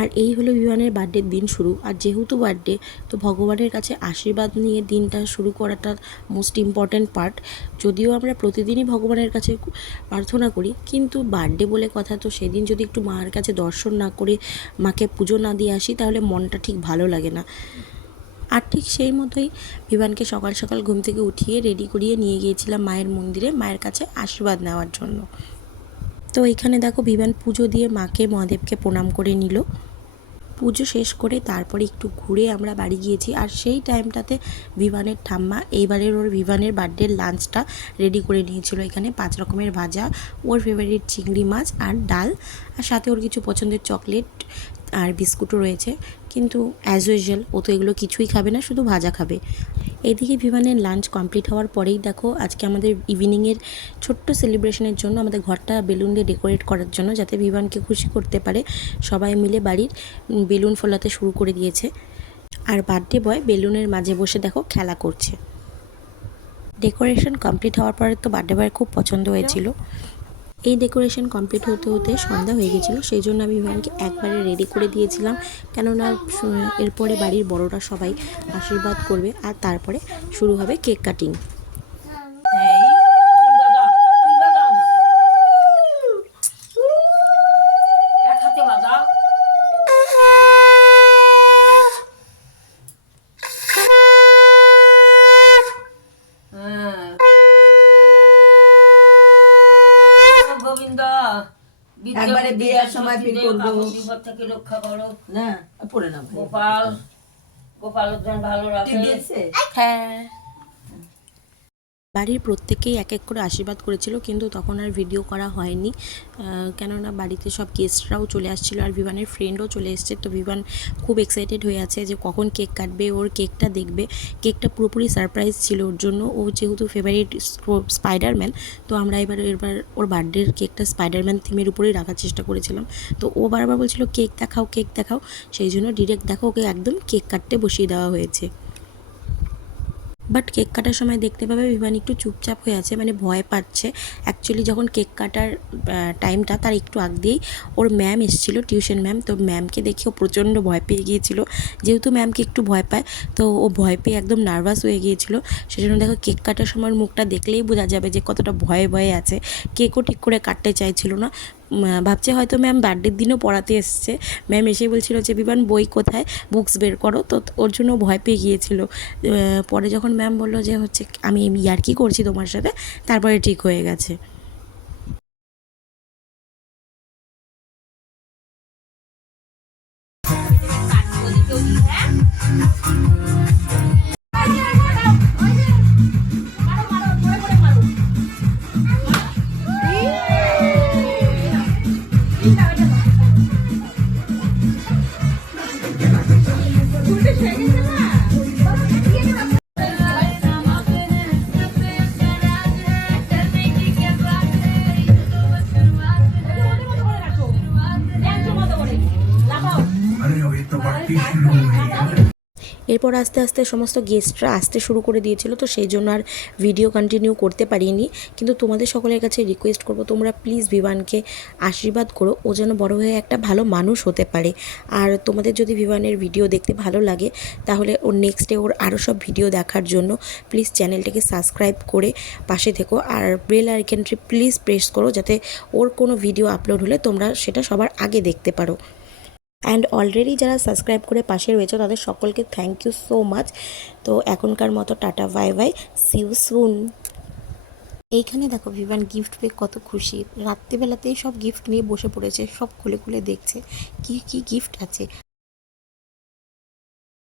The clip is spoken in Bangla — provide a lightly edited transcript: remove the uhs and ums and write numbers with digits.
আর এই হলো বিমানের বার্থডের দিন শুরু। আর যেহেতু বার্থডে, তো ভগবানের কাছে আশীর্বাদ নিয়ে দিনটা শুরু করাটা মোস্ট ইম্পর্ট্যান্ট পার্ট। যদিও আমরা প্রতিদিনই ভগবানের কাছে প্রার্থনা করি, কিন্তু বার্থডে বলে কথা, তো সেদিন যদি একটু মার কাছে দর্শন না করে, মাকে পুজো না দিয়ে আসি, তাহলে মনটা ঠিক ভালো লাগে না। আর ঠিক সেই মতোই বিমানকে সকাল সকাল ঘুম থেকে উঠিয়ে রেডি করিয়ে নিয়ে গিয়েছিলাম মায়ের মন্দিরে, মায়ের কাছে আশীর্বাদ নেওয়ার জন্য। তো এখানে দেখো বিমান পুজো দিয়ে মাকে মহাদেবকে প্রণাম করে নিল। পুজো শেষ করে তারপরে একটু ঘুরে আমরা বাড়ি গিয়েছি। আর সেই টাইমটাতে বিমানের ঠাম্মা এইবারের ওর বিমানের বার্থডের লাঞ্চটা রেডি করে নিয়েছিল। এখানে 5 রকমের ভাজা, ওর ফেভারিট চিংড়ি মাছ আর ডাল, আর সাথে ওর কিছু পছন্দের চকলেট আর বিস্কুটও রয়েছে। কিন্তু অ্যাজ ইউজুয়াল ও তো এগুলো কিছুই খাবে না, শুধু ভাজা খাবে। এদিকে বিমানের লাঞ্চ কমপ্লিট হওয়ার পরেই দেখো আজকে আমাদের ইভিনিংয়ের ছোট্ট সেলিব্রেশনের জন্য আমাদের ঘরটা বেলুন দিয়ে ডেকোরেট করার জন্য, যাতে বিমানকে খুশি করতে পারে, সবাই মিলে বাড়ির বেলুন ফোলাতে শুরু করে দিয়েছে। আর বার্থডে বয় বেলুনের মাঝে বসে দেখো খেলা করছে। ডেকোরেশন কমপ্লিট হওয়ার পরে তো বার্থডে বয়ের খুব পছন্দ হয়েছিল। এই ডেকোরেশন কমপ্লিট হতে হতে সন্ধ্যা হয়ে গেছিলো, সেই জন্য আমি বিমানকে একবারে রেডি করে দিয়েছিলাম, কেননা এরপরে বাড়ির বড়রা সবাই আশীর্বাদ করবে আর তারপরে শুরু হবে কেক কাটিং। একবারে বিয়ের সময় ফিল করবো বিপদ থেকে রক্ষা করো না, পড়ে না গোপাল, গোপালের জন্য ভালো রাখে। হ্যাঁ, বাড়ির প্রত্যেকেই এক এক করে আশীর্বাদ করেছিল, কিন্তু তখন আর ভিডিও করা হয়নি, কেননা বাড়িতে সব গেস্টরাও চলে আসছিলো আর বিমানের ফ্রেন্ডও চলে এসছে। তো বিমান খুব এক্সাইটেড হয়ে আছে যে কখন কেক কাটবে, ওর কেকটা দেখবে। কেকটা পুরোপুরি সারপ্রাইজ ছিল ওর জন্য, ও যেহেতু ফেভারিট স্পাইডারম্যান, তো আমরা এবার ওর বার্থডের কেকটা স্পাইডারম্যান থিমের উপরেই রাখার চেষ্টা করেছিলাম। তো ও বারবার বলছিল কেক দেখাও, কেক দেখাও, সেই জন্য ডিরেক্ট দেখো ওকে একদম কেক কাটতে বসিয়ে দেওয়া হয়েছে। বাট কেক কাটার সময় দেখতে পাবে বিমান একটু চুপচাপ হয়ে আছে, মানে ভয় পাচ্ছে। অ্যাকচুয়ালি যখন কেক কাটার টাইমটা তার একটু আগ দিয়েই ওর ম্যাম এসেছিলো, টিউশন ম্যাম। তো ম্যামকে দেখে ও প্রচণ্ড ভয় পেয়ে গিয়েছিলো। যেহেতু ম্যামকে একটু ভয় পায়, তো ও ভয় পেয়ে একদম নার্ভাস হয়ে গিয়েছিলো। সেজন্য দেখো কেক কাটার সময় মুখটা দেখলেই বোঝা যাবে যে কতটা ভয়ে ভয়ে আছে। কেকও ঠিক করে কাটতে চাইছিল না, ভাবছে হয়তো ম্যাম বার্থডের দিনও পড়াতে এসছে। ম্যাম এসে বলছিল যে বিমান বই কোথায়, বুকস বের করো, তো ওর জন্য ভয় পেয়ে গিয়েছিল। পরে যখন ম্যাম বললো যে হচ্ছে আমি ইয়ার্কি করছি তোমার সাথে, তারপরে ঠিক হয়ে গেছে। এরপর আস্তে আস্তে সমস্ত গেস্টরা আসতে শুরু করে দিয়েছিল, তো সেই জন্য আর ভিডিও কন্টিনিউ করতে পারিনি। কিন্তু তোমাদের সকলের কাছে রিকোয়েস্ট করব, তোমরা প্লিজ বিমানকে আশীর্বাদ করো, ও যেন বড় হয়ে একটা ভালো মানুষ হতে পারে। আর তোমাদের যদি বিমানের ভিডিও দেখতে ভালো লাগে, তাহলে ওর নেক্সটে ওর আরও সব ভিডিও দেখার জন্য প্লিজ চ্যানেলটাকে সাবস্ক্রাইব করে পাশে থেকো। আর বেল আইকনটি প্লিজ প্রেস করো, যাতে ওর কোনো ভিডিও আপলোড হলে তোমরা সেটা সবার আগে দেখতে পারো। অ্যান্ড অলরেডি যারা সাবস্ক্রাইব করে পাশে রয়েছে তাদের সকলকে থ্যাংক ইউ সো মাচ। তো এখনকার মতো tata, bye bye, see you soon. এইখানে দেখো বিমান গিফট পেয়ে কত খুশি, রাত্রিবেলাতেই সব গিফট নিয়ে বসে পড়েছে, সব খুলে খুলে দেখছে কি কি গিফট আছে।